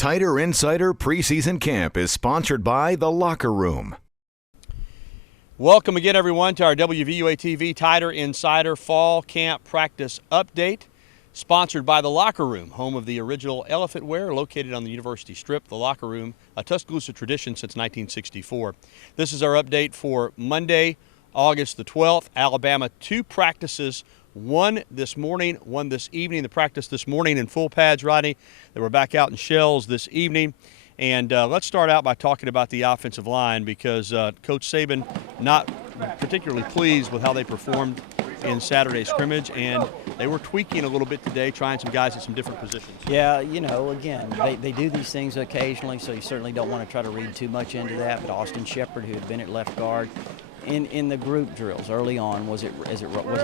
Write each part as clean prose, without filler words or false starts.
Tighter Insider Preseason Camp is sponsored by The Locker Room. Welcome again, everyone, to our WVUA-TV Tighter Insider Fall Camp Practice Update, sponsored by The Locker Room, home of the original elephant wear, located on the University Strip. The Locker Room, a Tuscaloosa tradition since 1964. This is our update for Monday, August the 12th. Alabama, 2 practices, one this morning, one this evening. The practice this morning in full pads, Rodney. They were back out in shells this evening. And let's start out by talking about the offensive line, because Coach Saban not particularly pleased with how they performed in Saturday's scrimmage, and they were tweaking a little bit today, trying some guys at some different positions. Yeah, you know, again, they do these things occasionally, so you certainly don't want to try to read too much into that. But Austin Shepard, who had been at left guard, in the group drills early on, was it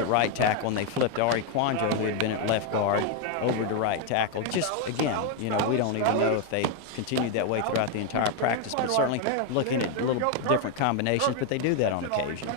right tackle, and they flipped Ari Kwanjo, who had been at left guard, over to right tackle. Just, again, you know, we don't even know if they continued that way throughout the entire practice, but certainly looking at little different combinations, but they do that on occasion.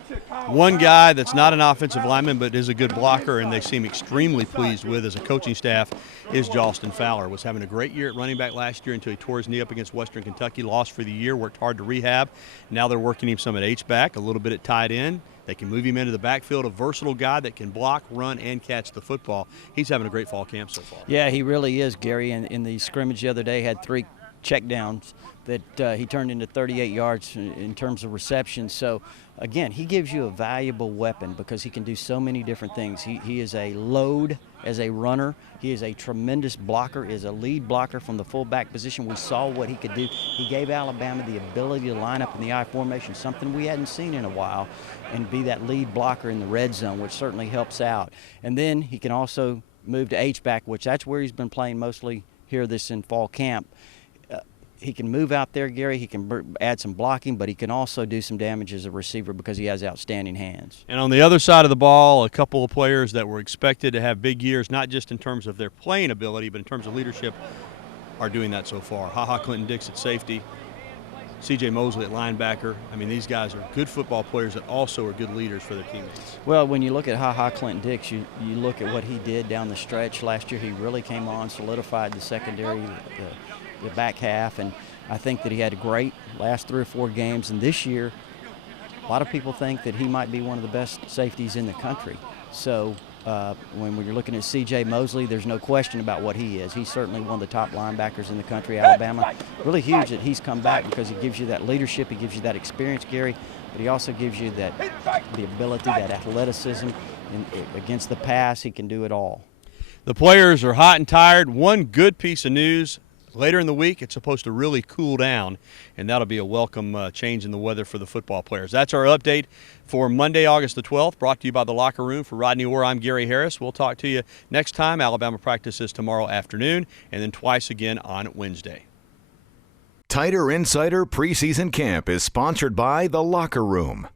One guy that's not an offensive lineman but is a good blocker, and they seem extremely pleased with as a coaching staff, is Jalston Fowler. Was having a great year at running back last year until he tore his knee up against Western Kentucky, lost for the year, worked hard to rehab. Now they're working him some at H-back, a little bit at tight end. They can move him into the backfield, a versatile guy that can block, run, and catch the football. He's having a great fall camp so far. Yeah, he really is, Gary. In the scrimmage the other day, had 3 checkdowns that he turned into 38 yards in terms of reception. So, again, he gives you a valuable weapon because he can do so many different things. He is a load as a runner. He is a tremendous blocker, is a lead blocker from the fullback position. We saw what he could do. He gave Alabama the ability to line up in the I formation, something we hadn't seen in a while, and be that lead blocker in the red zone, which certainly helps out. And then he can also move to H-back, which that's where he's been playing mostly here this in fall camp. He can move out there, Gary. He can add some blocking, but he can also do some damage as a receiver because he has outstanding hands. And on the other side of the ball, a couple of players that were expected to have big years, not just in terms of their playing ability, but in terms of leadership, are doing that so far. Clinton-Dix at safety, C.J. Mosley at linebacker. I mean, these guys are good football players that also are good leaders for their teammates. Well, when you look at Clinton-Dix, you look at what he did down the stretch last year. He really came on, solidified the secondary, the back half, and I think that he had a great last 3 or 4 games. And this year, a lot of people think that he might be one of the best safeties in the country. So when you're looking at C.J. Mosley, there's no question about what he is. He's certainly one of the top linebackers in the country. Alabama, really huge that he's come back because he gives you that leadership, he gives you that experience, Gary, but he also gives you the ability, that athleticism against the pass. He can do it all. The players are hot and tired. One good piece of news: later in the week, it's supposed to really cool down, and that'll be a welcome change in the weather for the football players. That's our update for Monday, August the 12th, brought to you by The Locker Room. For Rodney Orr, I'm Gary Harris. We'll talk to you next time. Alabama practices tomorrow afternoon, and then twice again on Wednesday. Tighter Insider Preseason Camp is sponsored by The Locker Room.